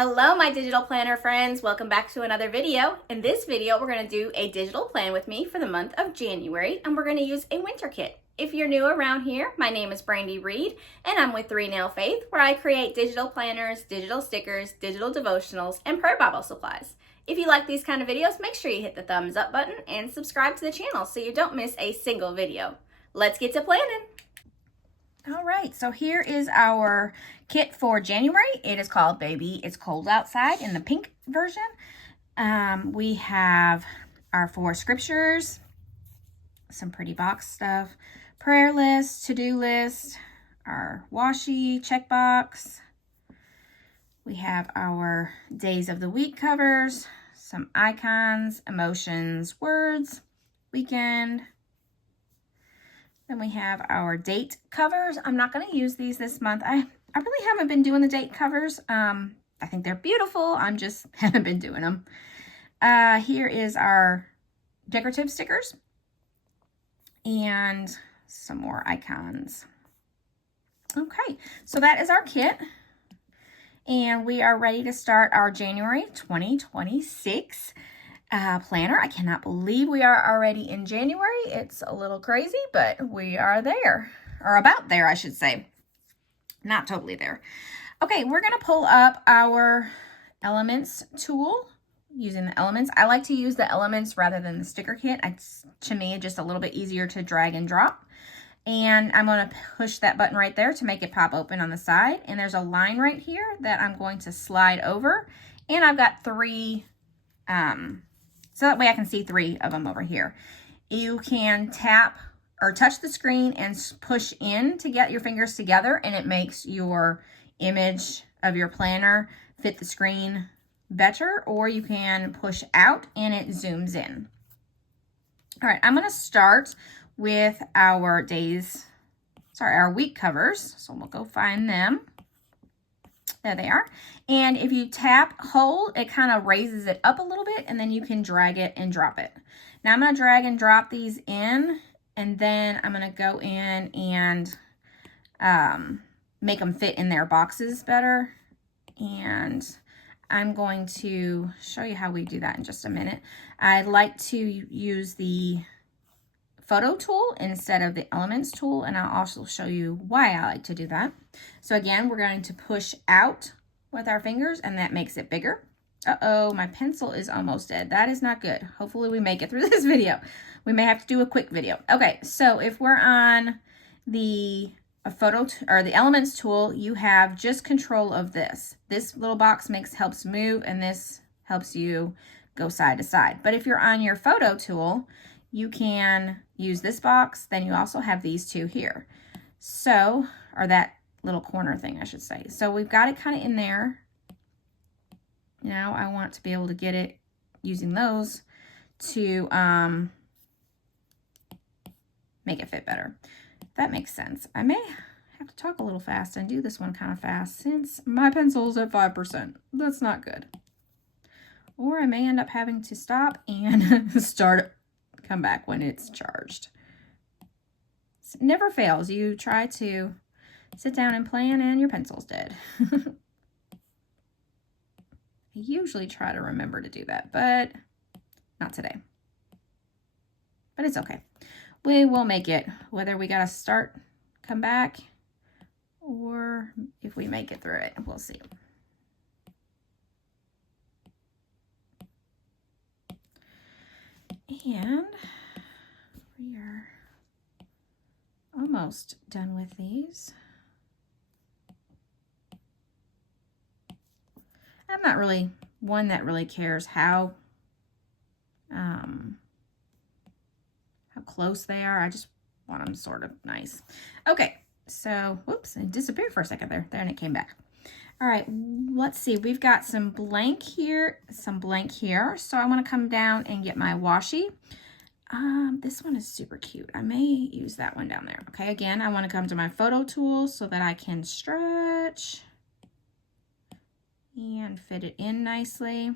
Hello, my digital planner friends. Welcome back to another video. In this video, we're going to do a digital plan with me for the month of January, and we're going to use a winter kit. If you're new around here, my name is Brandy Reed, and I'm with 3 Nail Faith, where I create digital planners, digital stickers, digital devotionals, and prayer Bible supplies. If you like these kind of videos, make sure you hit the thumbs up button and subscribe to the channel so you don't miss a single video. Let's get to planning. All right, so here is our kit for January. It is called Baby It's Cold Outside in the pink version. We have our 4 scriptures, some pretty box stuff, prayer list, to-do list, our washi checkbox. We have our days of the week covers, some icons, emotions, words, weekend. Then we have our date covers. I'm not going to use these this month. I really haven't been doing the date covers. I think they're beautiful. I'm just haven't been doing them. Here is our decorative stickers and some more icons. Okay, so that is our kit. And we are ready to start our January 2026 planner. I cannot believe we are already in January. It's a little crazy, but we are there, or about there, I should say. Not totally there. Okay, we're going to pull up our elements tool using the elements. I like to use the elements rather than the sticker kit. It's, to me, just a little bit easier to drag and drop. And I'm going to push that button right there to make it pop open on the side. And there's a line right here that I'm going to slide over. And I've got 3 so that way I can see 3 of them over here. You can tap or touch the screen and push in to get your fingers together, and it makes your image of your planner fit the screen better, or you can push out and it zooms in. All right, I'm going to start with our our week covers. So we'll go find them. There they are. And if you tap hold, it kind of raises it up a little bit, and then you can drag it and drop it. Now I'm going to drag and drop these in, and then I'm going to go in and make them fit in their boxes better. And I'm going to show you how we do that in just a minute. I like to use the photo tool instead of the elements tool, and I'll also show you why I like to do that. So again, we're going to push out with our fingers, and that makes it bigger. Uh-oh, my pencil is almost dead. That is not good. Hopefully we make it through this video. We may have to do a quick video. Okay, so if we're on the the elements tool, you have just control of this. This little box helps move, and this helps you go side to side. But if you're on your photo tool, you can use this box. Then you also have these 2 here. So, or that little corner thing, I should say. So we've got it kind of in there. Now I want to be able to get it using those to make it fit better. If that makes sense. I may have to talk a little fast and do this one kind of fast since my pencil's at 5%. That's not good. Or I may end up having to stop and come back when it's charged. It never fails. You try to sit down and plan and your pencil's dead. I usually try to remember to do that, but not today. But it's okay. We will make it, whether we got to start, come back, or if we make it through it. We'll see. And we are almost done with these. I'm not really one that really cares how close they are. I just want them sort of nice. Okay, so whoops, it disappeared for a second there. There, and it came back. All right, let's see. We've got some blank here, some blank here. So I want to come down and get my washi. This one is super cute. I may use that one down there. Okay, again, I want to come to my photo tool so that I can stretch and fit it in nicely.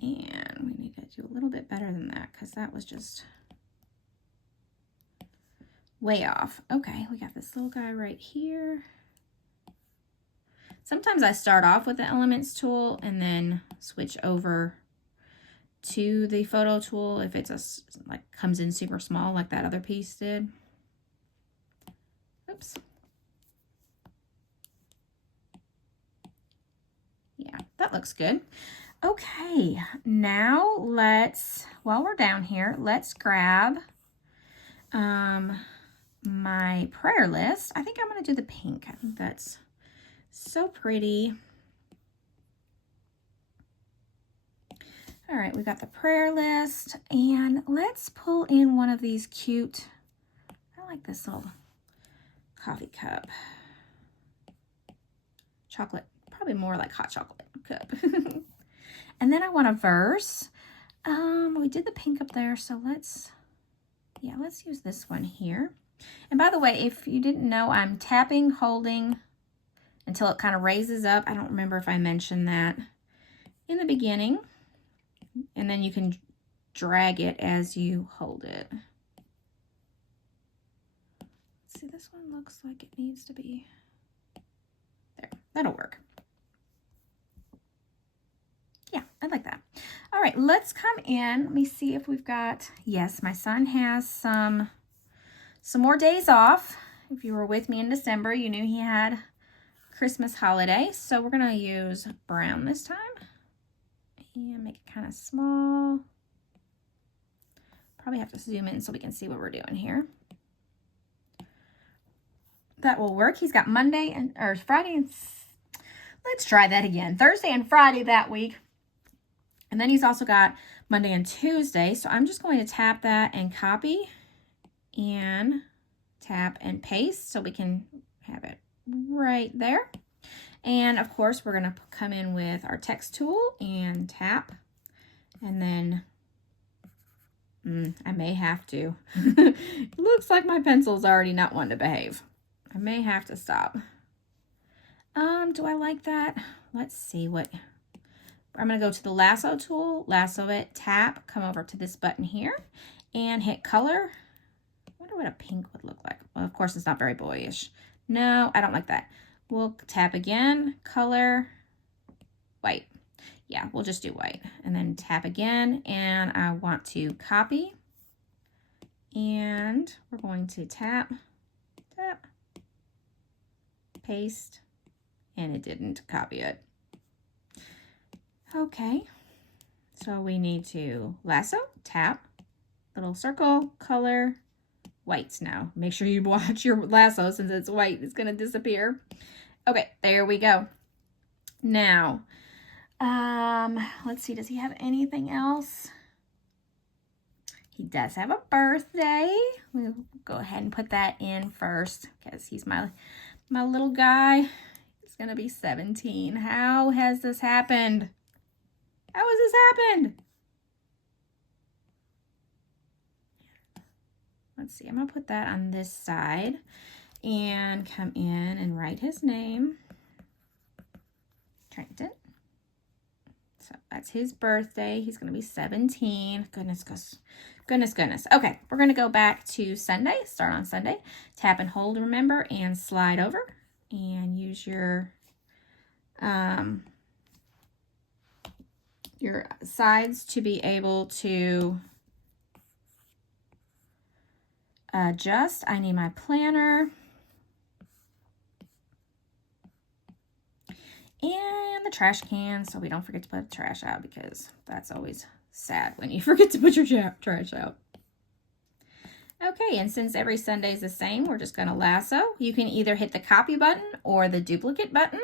And we need to do a little bit better than that because that was just way off. Okay, we got this little guy right here. Sometimes I start off with the Elements tool and then switch over to the photo tool if it's like comes in super small like that other piece did. Oops. Yeah, that looks good. Okay, now while we're down here, let's grab my prayer list. I think I'm going to do the pink. I think that's so pretty. All right, we got the prayer list, and let's pull in one of these cute, I like this little coffee cup. Chocolate, probably more like hot chocolate cup. And then I want a verse. We did the pink up there, so let's use this one here. And by the way, if you didn't know, I'm tapping, holding until it kind of raises up. I don't remember if I mentioned that in the beginning. And then you can drag it as you hold it. See, this one looks like it needs to be there. That'll work. Yeah, I like that. All right, let's come in. Let me see if we've got, yes, my son has some more days off. If you were with me in December, you knew he had Christmas holiday. So we're gonna use brown this time and make it kind of small. Probably have to zoom in so we can see what we're doing here. That will work. He's got Friday and let's try that again. Thursday and Friday that week. And then he's also got Monday and Tuesday. So I'm just going to tap that and copy and tap and paste so we can have it right there. And of course, we're going to come in with our text tool and tap. And then I may have to. It looks like my pencil's already not wanting to behave. I may have to stop. Do I like that? Let's see what. I'm going to go to the lasso tool, lasso it, tap, come over to this button here, and hit color. I wonder what a pink would look like. Well, of course, it's not very boyish. No, I don't like that. We'll tap again, color, white. Yeah, we'll just do white. And then tap again, and I want to copy. And we're going to tap, tap, paste, and it didn't copy it. Okay, so we need to lasso, tap, little circle, color, whites now. Make sure you watch your lasso since it's white, it's gonna disappear. Okay, there we go. Now, let's see, does he have anything else? He does have a birthday. We'll go ahead and put that in first because he's my little guy. He's gonna be 17. How has this happened? How has this happened? Let's see, I'm gonna put that on this side and come in and write his name. Trenton. So that's his birthday. He's gonna be 17. Goodness. Okay, we're gonna go back to Sunday, start on Sunday. Tap and hold, remember, and slide over. And use your sides to be able to adjust. I need my planner. And the trash can, so we don't forget to put the trash out because that's always sad when you forget to put your trash out. Okay, and since every Sunday is the same, we're just gonna lasso. You can either hit the copy button or the duplicate button.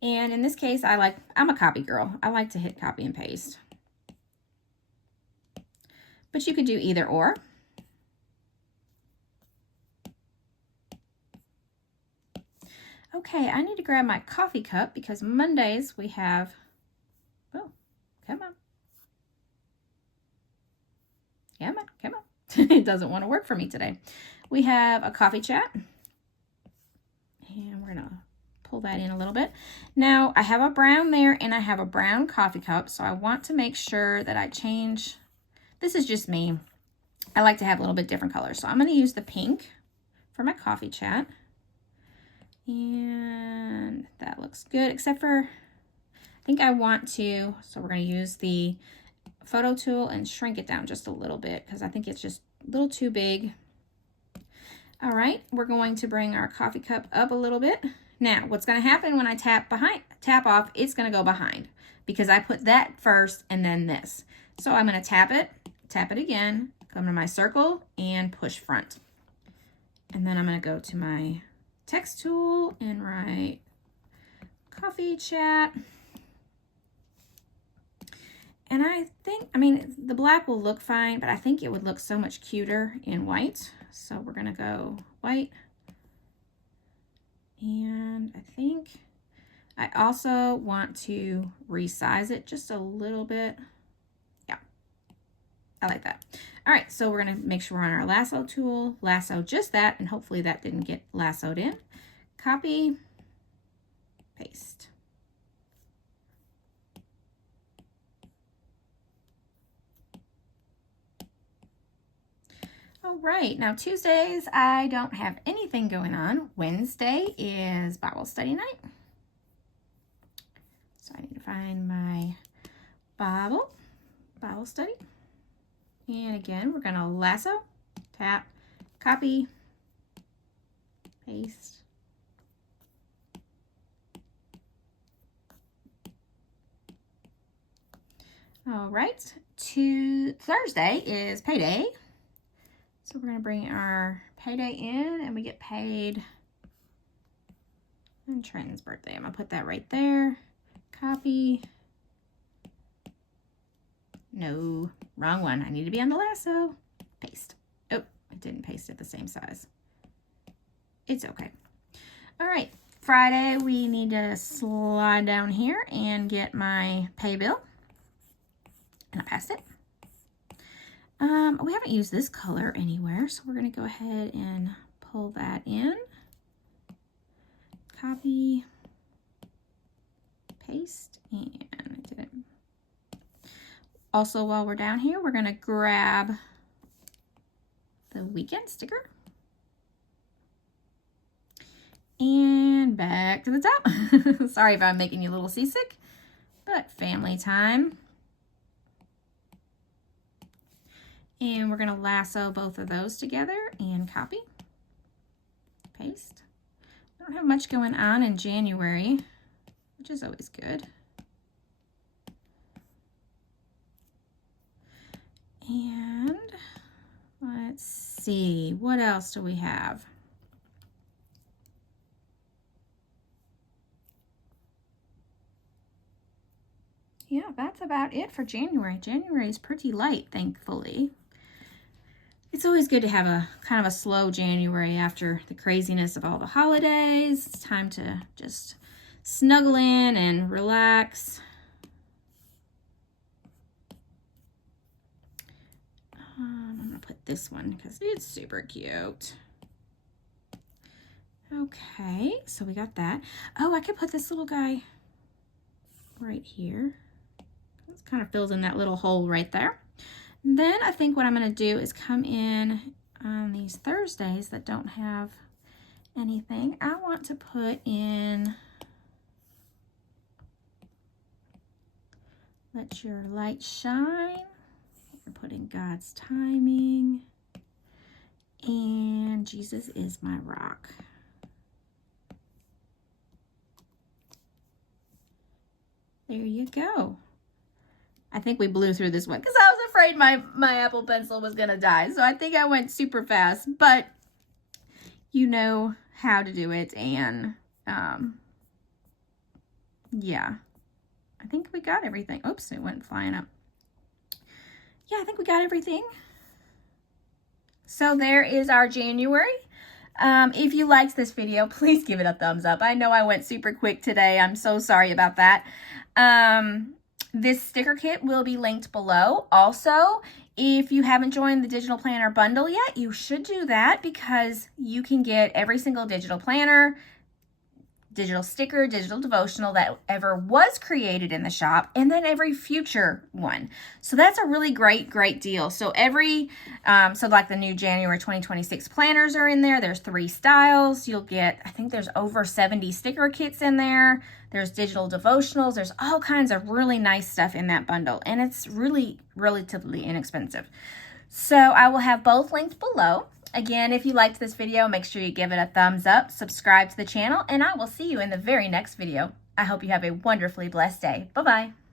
And in this case, I'm a copy girl. I like to hit copy and paste. But you could do either or. Okay, I need to grab my coffee cup because Mondays we have, oh, come on. Come on. It doesn't want to work for me today. We have a coffee chat. And we're going to pull that in a little bit. Now, I have a brown there and I have a brown coffee cup. So I want to make sure that I change. This is just me. I like to have a little bit different colors. So I'm going to use the pink for my coffee chat. And that looks looks good, except for, I think I want to, so we're going to use the photo tool and shrink it down just a little bit because I think it's just a little too big. All right, we're going to bring our coffee cup up a little bit. Now, what's going to happen when I tap off, it's going to go behind because I put that first and then this. So I'm going to tap it again, come to my circle and push front. And then I'm going to go to my text tool and write coffee chat. And I think, I mean, the black will look fine, but I think it would look so much cuter in white. So we're going to go white. And I think I also want to resize it just a little bit. Yeah, I like that. All right, so we're going to make sure we're on our lasso tool, lasso just that, and hopefully that didn't get lassoed in. Copy, paste. All right, now Tuesdays, I don't have anything going on. Wednesday is Bible study night. So I need to find my Bible study. And again, we're gonna lasso, tap, copy, paste. All right, Thursday is payday. So we're going to bring our payday in and we get paid on Trenton's birthday. I'm going to put that right there. Copy. No, wrong one. I need to be on the lasso. Paste. Oh, I didn't paste it the same size. It's okay. All right, Friday we need to slide down here and get my pay bill. And I passed it. We haven't used this color anywhere, so we're going to go ahead and pull that in. Copy, paste, and I didn't. Also, while we're down here, we're going to grab the weekend sticker. And back to the top. Sorry if I'm making you a little seasick, but family time. And we're going to lasso both of those together and copy, paste. I don't have much going on in January, which is always good. And let's see, what else do we have? Yeah, that's about it for January. January is pretty light, thankfully. It's always good to have a kind of a slow January after the craziness of all the holidays. It's time to just snuggle in and relax. I'm going to put this one because it's super cute. Okay, so we got that. Oh, I could put this little guy right here. It kind of fills in that little hole right there. Then I think what I'm going to do is come in on these Thursdays that don't have anything. I want to put in Let Your Light Shine. We're putting God's Timing. And Jesus Is My Rock. There you go. I think we blew through this one because I was afraid my Apple Pencil was going to die. So I think I went super fast, but you know how to do it. And yeah, I think we got everything. Oops, it went flying up. Yeah, I think we got everything. So there is our January. If you liked this video, please give it a thumbs up. I know I went super quick today. I'm so sorry about that. This sticker kit will be linked below. Also, if you haven't joined the digital planner bundle yet, you should do that because you can get every single digital planner, digital sticker, digital devotional that ever was created in the shop, and then every future one. So that's a really great deal. So so like the new January 2026 planners are in there. There's 3 styles. You'll get, I think there's over 70 sticker kits in there. There's digital devotionals. There's all kinds of really nice stuff in that bundle, and it's really relatively inexpensive. So I will have both linked below. Again, if you liked this video, make sure you give it a thumbs up, subscribe to the channel, and I will see you in the very next video. I hope you have a wonderfully blessed day. Bye-bye.